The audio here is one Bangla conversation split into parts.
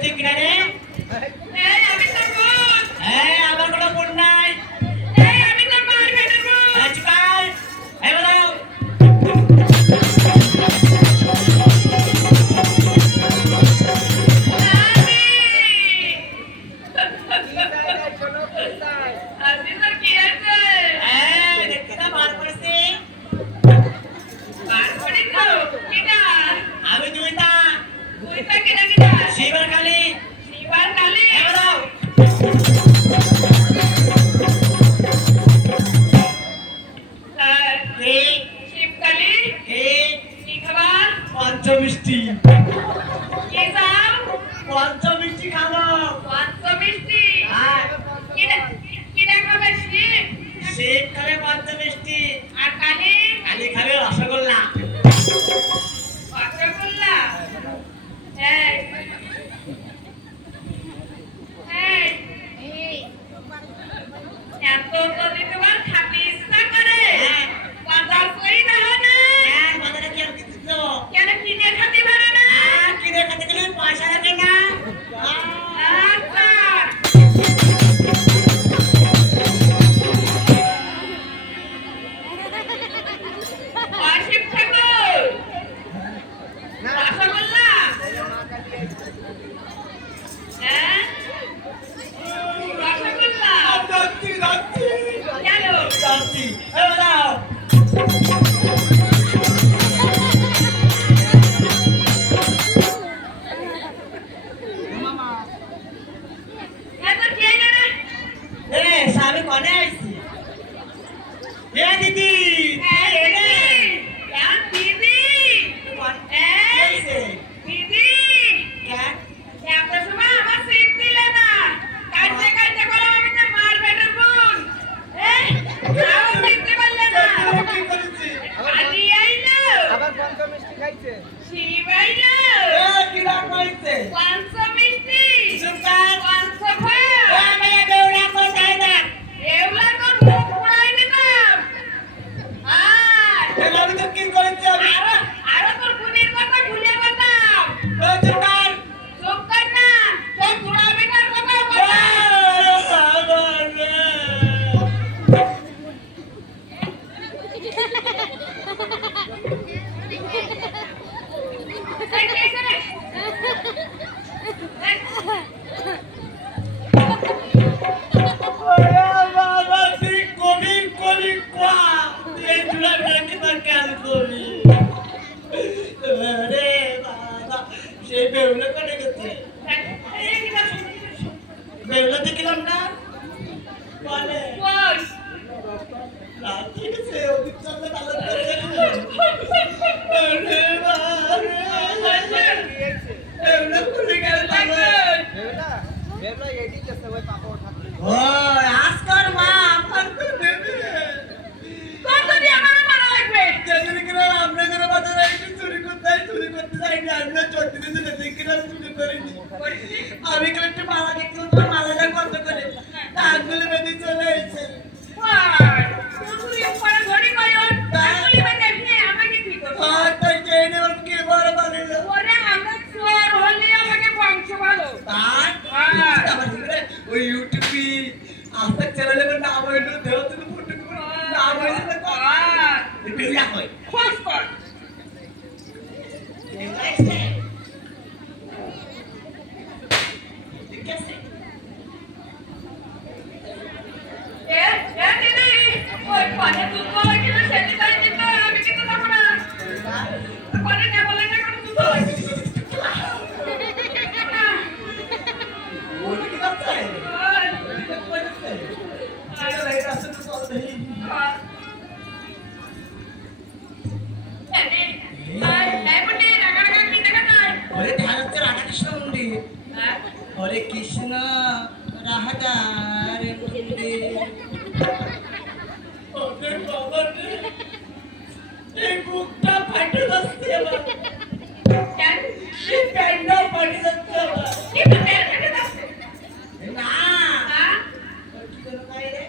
তুই কিনা রে আমি তোর বোন। আমার কোনো বোন নাই আমি তোর মার বেটার বোন। চিকার বলো আমি তোর কি আছে? দেখতে না বার করেছি বার করি তো। কিটা? আমি দুইটা দুইটা কিটা কিটা? শিবার কালী শিবার কালী। বলো আর এই শিবকালী। এই কি খাবার? পঞ্চমিষ্টি কি চাও? পঞ্চমিষ্টি খাবো পঞ্চমিষ্টি। হ্যাঁ কিটা কিটা খাবে শিব? শিব খাবে পঞ্চমিষ্টি আর কালী? কালী খাবে রসগোল্লা রসগোল্লা। এই এই এত যদি তোমার খাতে ইচ্ছা করে হ্যাঁ। বাজার করি না হয় না। বাজারে কি আর কিছু তো কেন কিনে খাতে পারে না? কিনে খেতে গেলে পয়সা লাগে না আচ্ছা অসীম ঠাকুর রসগোল্লা। হ্যাঁ রসগোল্লা যাচ্ছি যাচ্ছি কেন? যাচ্ছি বলো এত কে জানে? স্বামী কনে আইছি দিদি হ্যাঁ দিদি। হ্যাঁ দিদি। এই দিদি এত সময় আমার সিট দিলে না। কাটতে কাটতে বললাম আমি তো মার বেটার বোন। তাও দিতে পারলে না। কি করেছি কালী আইলো, আবার পঞ্চমিষ্টি খাইছে। শিব আইলো, কি রাগ হয়েছে পঞ্চমিষ্টি, সুলতান পঞ্চভোগ। মেয়ে বেউলা কোথায় না এগুলা তোর মুখ পুরাই দিতাম। আর আমি তো কি করেছি আমি আরো তোর বোনের কথা ভুলে গেতাম। সুলতান চুপ কর না, তোর বুড়া বেটার কথা বল। এই কে করে? বাবা তুই কবি কবি কোয়া এই জুড়া নাকি তার কাল কবি রে বাবা সেই বেউলা করে গেছে এই কিটা বেউলা দেখিলাম না বলে বল। ঠিক আছে ওদিক চললে ভালো রে বাবা কি হয়েছে? বেউলা করে গেল বেহুলা? বেহুলা এদিক আছে, ওই পাপড় ঠাকুর। ও আজকাল মা আমার তো নেবে তোর যদি আমার মারা লাগবে। যেদিন কিনা আমরা করে বাজার আইছি চুরি করতে যাইনি আমি না চোদ্দ দিন যেদিন কিনা চুরি করিনি আমি কেন একটু মালা দেখছিলাম তো মালাটা কত করে আঙ্গুলে বেঁধে চলে এসেছে তুই উপরে ধরি কয়ন আঙ্গুলি বাঁধে নে আমাকে কি করব? আর তাই চেনে ওর কে বড় বানিল ওরে আমরা চোর হলে আমাকে বংশ ভালো। তার আমার হিরে ওই ইউটিউবে আস্তে চ্যানেলে বলে নাম হইলো দেও তুমি ফটো করে নাম হইছে না বিয়া কই খোঁজ কর। ঠিক আছে এ দিদি ওই পানে দুধ বলে কিনা সেটি তাই দিতে আমি কিন্তু যাবো না। পানে না বলে না কোনো দুধ বলে। ওই কি করতে আরে ভাই রাস্তা তো চল দেই ওরে ধ্যান হচ্ছে রাধাকৃষ্ণ মন্দির হরে কৃষ্ণ রাধার মন্দির ওরে বাবা রে এই বুকটা ফাটে যাচ্ছে আমার এই প্যান্টটা ফাটে যাচ্ছে আমার না ওই কি যেন কয় রে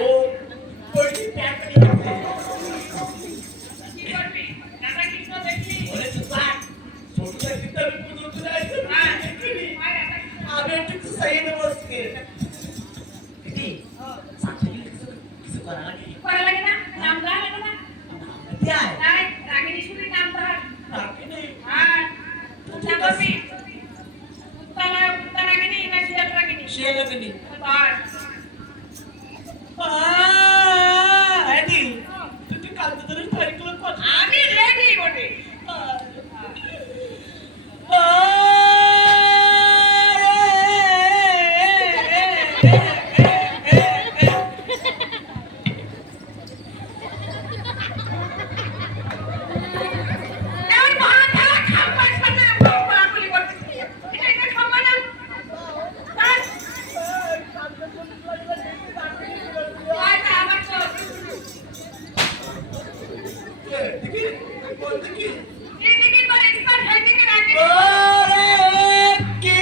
ও ওই কি প্যান্ট ফাটে যাচ্ছে ওরে সুপার ছোট থেকে আমি পুজো চলে সাইড বসকে কি সাথে কিছু করা লাগে করা লাগে না নাম দেওয়া লাগে না যায় তাই রাগিনী শুনে নাম দেওয়া রাখিনি আর তুই করবি উত্তরা রাগিনী না শিয়াল রাগিনী সে লাগনি আর এডি তুই কাল তো তোর তারিখগুলো কত আমি রেডি বটে এমন মাথা খাবার সামনে বলাবলি করতেছি এটা সম্মান না আবার তো দেখি বল দেখি এদিকে বলে স্যার হেদিকে রাগিনী ওরে কি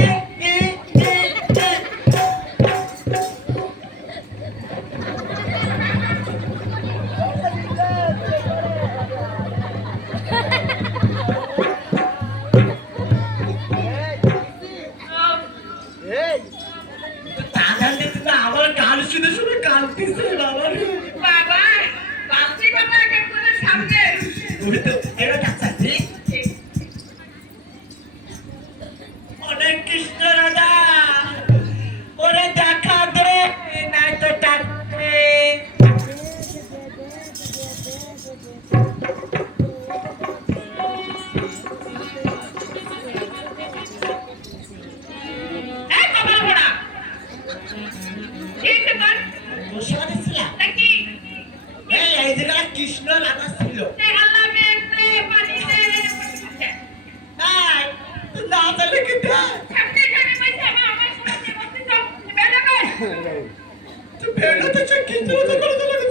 তাহলে তো আমার গান শুনে শুনে কাঁদতেছে বাবা রে বাবা বাপি কথা একবারে সামনে ওরে তো এরা কাঁচাচ্ছি অনেক কৃষ্ণ রাধা ওরে দেখা দে নাই তো ডাকতে এই বাবা বড়া ঠিক আছে বসে ছিলাম নাকি এই জায়গায় কৃষ্ণ রাধা ছিল এই আল্লাহ মেঘে পানিতে তাই তুই না জানলে কি দেখ সামনে যাবে পয়সা আমার সামনে বসে যাও বেলাবে তুই বেরোতে চাই কিন্তু তো করে তো লাগে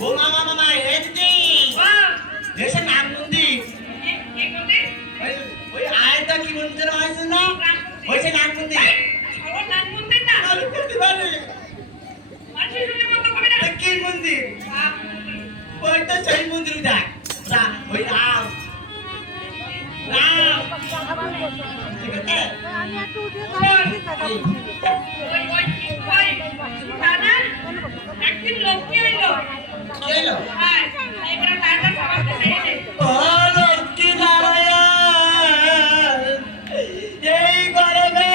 ও মামা মামা এদিকে বাহ দেশে নাম মন্দির এই বলে ওই আয়তা কি মন্দির হয়েছে না হয়েছে নাম মন্দির সবার নাম মন্দির না আরে করতে পারে মানুষের শুনে মতো করে না কি মন্দির ওইটা সেই মন্দির দেখ ওই রাম রাম ঠিক আছে ওই দাদা একদিন লোক কি হইলো কেলো হ্যাঁ এবারে দাদা সবাইকে দেয় ও লক্ষ্মী নারায়ণ এই গরমে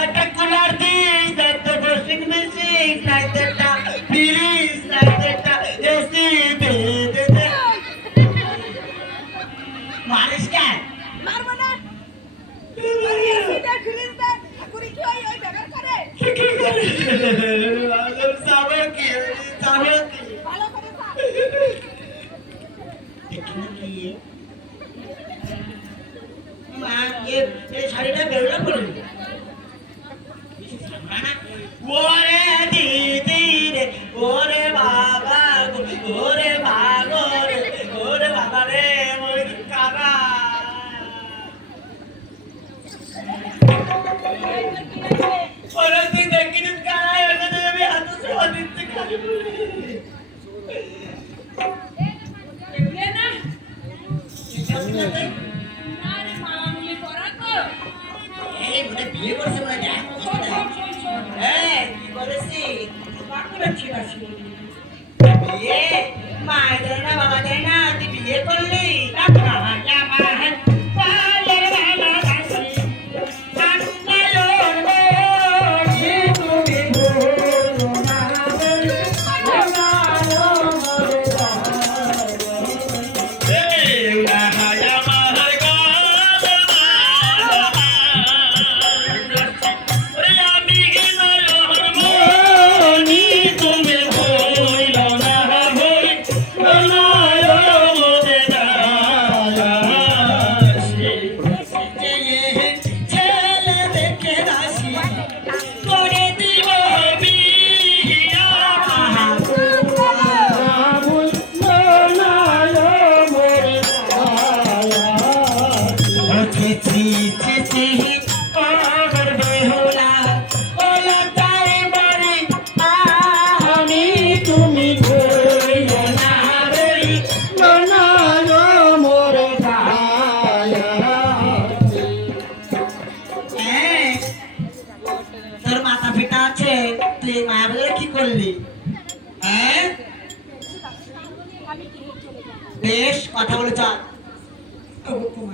একটা কুলার দিস একটা ওয়াশিং মেশিন একটা ফ্রিজ একটা এসি দে মারিস কেন মারবো না আরে এসিটা ফ্রিজ দে ঠাকুরি কি ওই বেগার করে কি করে আদম সাবর কি ভালো করে পা এখানে কি মা ये শাড়িটা বেরোলো করে ওরে দিদি রে ওরে বাবা গো ওরে বাবা রে ওরে বাবা রে ওই কারা ওরে তুই দেখিনি কারা এখানে আমি হাতে সেবা দিতে খালি বলি দেখলে না কি করতে আরে মামুলি করা তো এই মনে বিয়ে করছে মনে দেখ এই কি করেছি বাকুড়া ছিড়াছি বিয়ে মা দেয় না বাবা দেয় না তুই বিয়ে করলি বাবা আমার পালের ভালো আছে আন্নায়োর জি তুমি ভুলো না বলে তুমি ভুলো না তুই এই মায়াবাজারে কি করলি? হ্যাঁ আমি কি চলে যাবো বেশ কথা বলে চল। ওগো তোমার